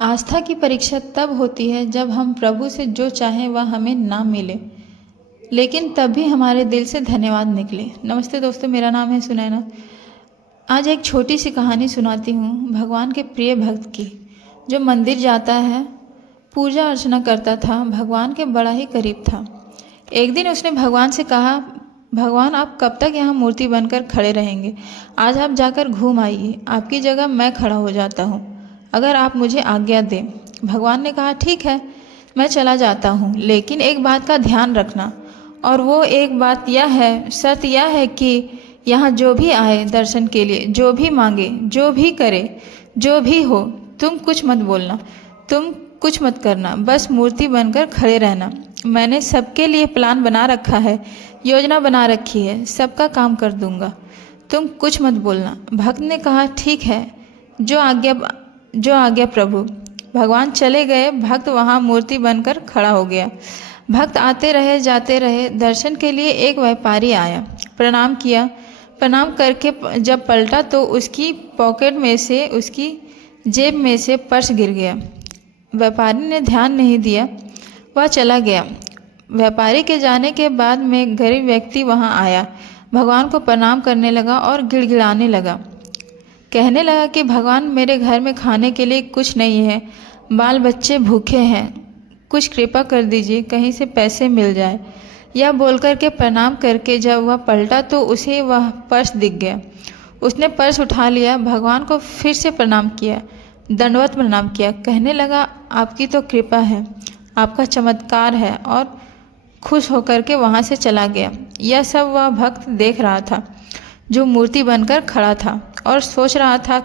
आस्था की परीक्षा तब होती है जब हम प्रभु से जो चाहें वह हमें ना मिले, लेकिन तब भी हमारे दिल से धन्यवाद निकले। नमस्ते दोस्तों, मेरा नाम है सुनैना। आज एक छोटी सी कहानी सुनाती हूँ भगवान के प्रिय भक्त की, जो मंदिर जाता है, पूजा अर्चना करता था, भगवान के बड़ा ही करीब था। एक दिन उसने भगवान से कहा, भगवान आप कब तक यहाँ मूर्ति बनकर खड़े रहेंगे? आज आप जाकर घूम आइए, आपकी जगह मैं खड़ा हो जाता हूँ, अगर आप मुझे आज्ञा दें। भगवान ने कहा, ठीक है, मैं चला जाता हूँ, लेकिन एक बात का ध्यान रखना, और वो एक बात यह है, शर्त यह है कि यहाँ जो भी आए दर्शन के लिए, जो भी मांगे, जो भी करे, जो भी हो, तुम कुछ मत बोलना, तुम कुछ मत करना, बस मूर्ति बनकर खड़े रहना। मैंने सबके लिए प्लान बना रखा है, योजना बना रखी है, सबका काम कर दूंगा, तुम कुछ मत बोलना। भक्त ने कहा, ठीक है, जो आज्ञा प्रभु। भगवान चले गए, भक्त वहाँ मूर्ति बनकर खड़ा हो गया। भक्त आते रहे, जाते रहे। दर्शन के लिए एक व्यापारी आया, प्रणाम किया। प्रणाम करके जब पलटा तो उसकी पॉकेट में से, उसकी जेब में से पर्स गिर गया। व्यापारी ने ध्यान नहीं दिया, वह चला गया। व्यापारी के जाने के बाद में गरीब व्यक्ति वहाँ आया, भगवान को प्रणाम करने लगा और गिड़गिड़ाने लगा। कहने लगा कि भगवान, मेरे घर में खाने के लिए कुछ नहीं है, बाल बच्चे भूखे हैं, कुछ कृपा कर दीजिए, कहीं से पैसे मिल जाए। यह बोलकर के प्रणाम करके जब वह पलटा तो उसे वह पर्स दिख गया। उसने पर्स उठा लिया, भगवान को फिर से प्रणाम किया, दंडवत प्रणाम किया। कहने लगा, आपकी तो कृपा है, आपका चमत्कार है, और खुश होकर के वहाँ से चला गया। यह सब वह भक्त देख रहा था, जो मूर्ति बनकर खड़ा था, और सोच रहा था,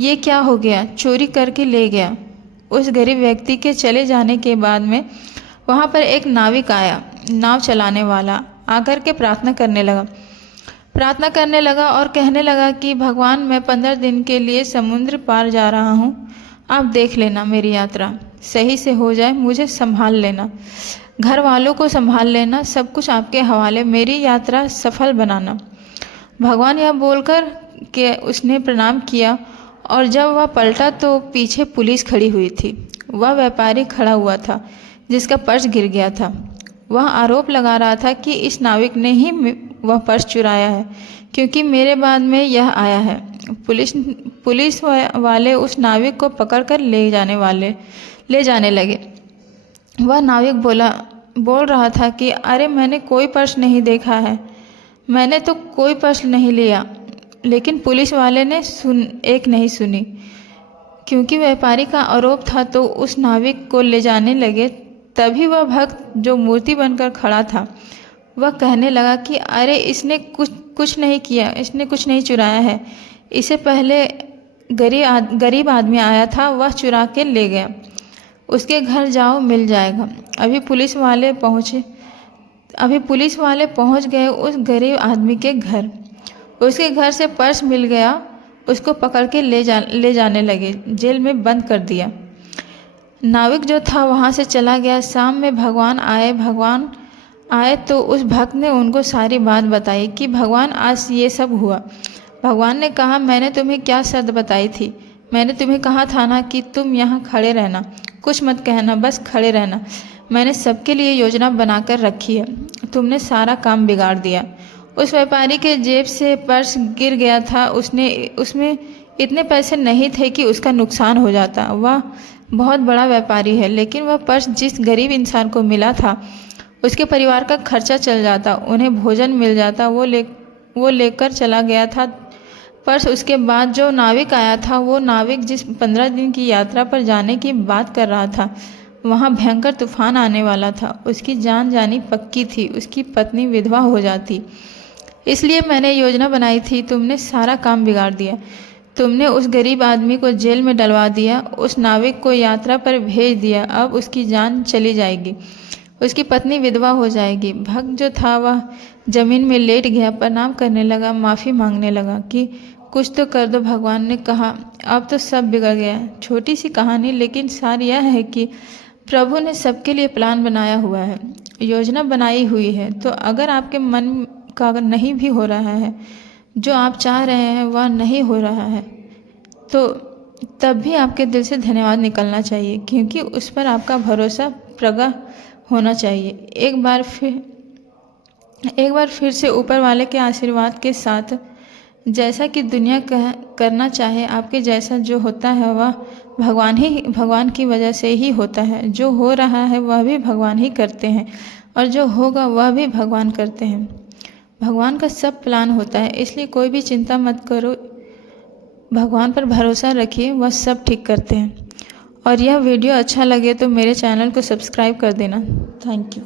ये क्या हो गया, चोरी करके ले गया। उस गरीब व्यक्ति के चले जाने के बाद में वहाँ पर एक नाविक आया, नाव चलाने वाला आकर के प्रार्थना करने लगा और कहने लगा कि भगवान, मैं 15 दिन के लिए समुद्र पार जा रहा हूँ, आप देख लेना, मेरी यात्रा सही से हो जाए, मुझे संभाल लेना, घर वालों को संभाल लेना, सब कुछ आपके हवाले, मेरी यात्रा सफल बनाना। भगवान यह बोलकर के उसने प्रणाम किया, और जब वह पलटा तो पीछे पुलिस खड़ी हुई थी। वह व्यापारी खड़ा हुआ था जिसका पर्स गिर गया था। वह आरोप लगा रहा था कि इस नाविक ने ही वह पर्स चुराया है, क्योंकि मेरे बाद में यह आया है। पुलिस वाले उस नाविक को पकड़कर ले जाने लगे। वह नाविक बोल रहा था कि अरे, मैंने कोई पर्स नहीं देखा है, मैंने तो कोई पर्स नहीं लिया। लेकिन पुलिस वाले ने एक नहीं सुनी, क्योंकि व्यापारी का आरोप था, तो उस नाविक को ले जाने लगे। तभी वह भक्त जो मूर्ति बनकर खड़ा था, वह कहने लगा कि अरे, इसने कुछ नहीं किया, इसने कुछ नहीं चुराया है, इससे पहले गरीब आदमी आया था, वह चुरा के ले गया, उसके घर जाओ, मिल जाएगा। अभी पुलिस वाले पहुंच गए उस गरीब आदमी के घर। उसके घर से पर्स मिल गया, उसको पकड़ के ले जाने लगे, जेल में बंद कर दिया। नाविक जो था वहाँ से चला गया। शाम में भगवान आए तो उस भक्त ने उनको सारी बात बताई कि भगवान, आज ये सब हुआ। भगवान ने कहा, मैंने तुम्हें क्या शर्त बताई थी? मैंने तुम्हें कहा था ना कि तुम यहाँ खड़े रहना, कुछ मत कहना, बस खड़े रहना। मैंने सबके लिए योजना बनाकर रखी है, तुमने सारा काम बिगाड़ दिया। उस व्यापारी के जेब से पर्स गिर गया था, उसमें इतने पैसे नहीं थे कि उसका नुकसान हो जाता। वह बहुत बड़ा व्यापारी है, लेकिन वह पर्स जिस गरीब इंसान को मिला था, उसके परिवार का खर्चा चल जाता, उन्हें भोजन मिल जाता। वो लेकर चला गया था पर्स। उसके बाद जो नाविक आया था, वो नाविक जिस 15 दिन की यात्रा पर जाने की बात कर रहा था, वहाँ भयंकर तूफान आने वाला था, उसकी जान जानी पक्की थी, उसकी पत्नी विधवा हो जाती। इसलिए मैंने योजना बनाई थी, तुमने सारा काम बिगाड़ दिया। तुमने उस गरीब आदमी को जेल में डलवा दिया, उस नाविक को यात्रा पर भेज दिया, अब उसकी जान चली जाएगी, उसकी पत्नी विधवा हो जाएगी। भक्त जो था वह जमीन में लेट गया, प्रणाम करने लगा, माफ़ी मांगने लगा कि कुछ तो कर दो। भगवान ने कहा, अब तो सब बिगड़ गया। छोटी सी कहानी, लेकिन सार यह है कि प्रभु ने सबके लिए प्लान बनाया हुआ है, योजना बनाई हुई है। तो अगर आपके मन का अगर नहीं भी हो रहा है, जो आप चाह रहे हैं वह नहीं हो रहा है, तो तब भी आपके दिल से धन्यवाद निकलना चाहिए, क्योंकि उस पर आपका भरोसा प्रगाढ़ होना चाहिए। एक बार फिर से ऊपर वाले के आशीर्वाद के साथ, जैसा कि दुनिया करना चाहे आपके जैसा जो होता है वह भगवान की वजह से ही होता है। जो हो रहा है वह भी भगवान ही करते हैं, और जो होगा वह भी भगवान करते हैं। भगवान का सब प्लान होता है, इसलिए कोई भी चिंता मत करो। भगवान पर भरोसा रखिए, वह सब ठीक करते हैं। और यह वीडियो अच्छा लगे तो मेरे चैनल को सब्सक्राइब कर देना। Thank you.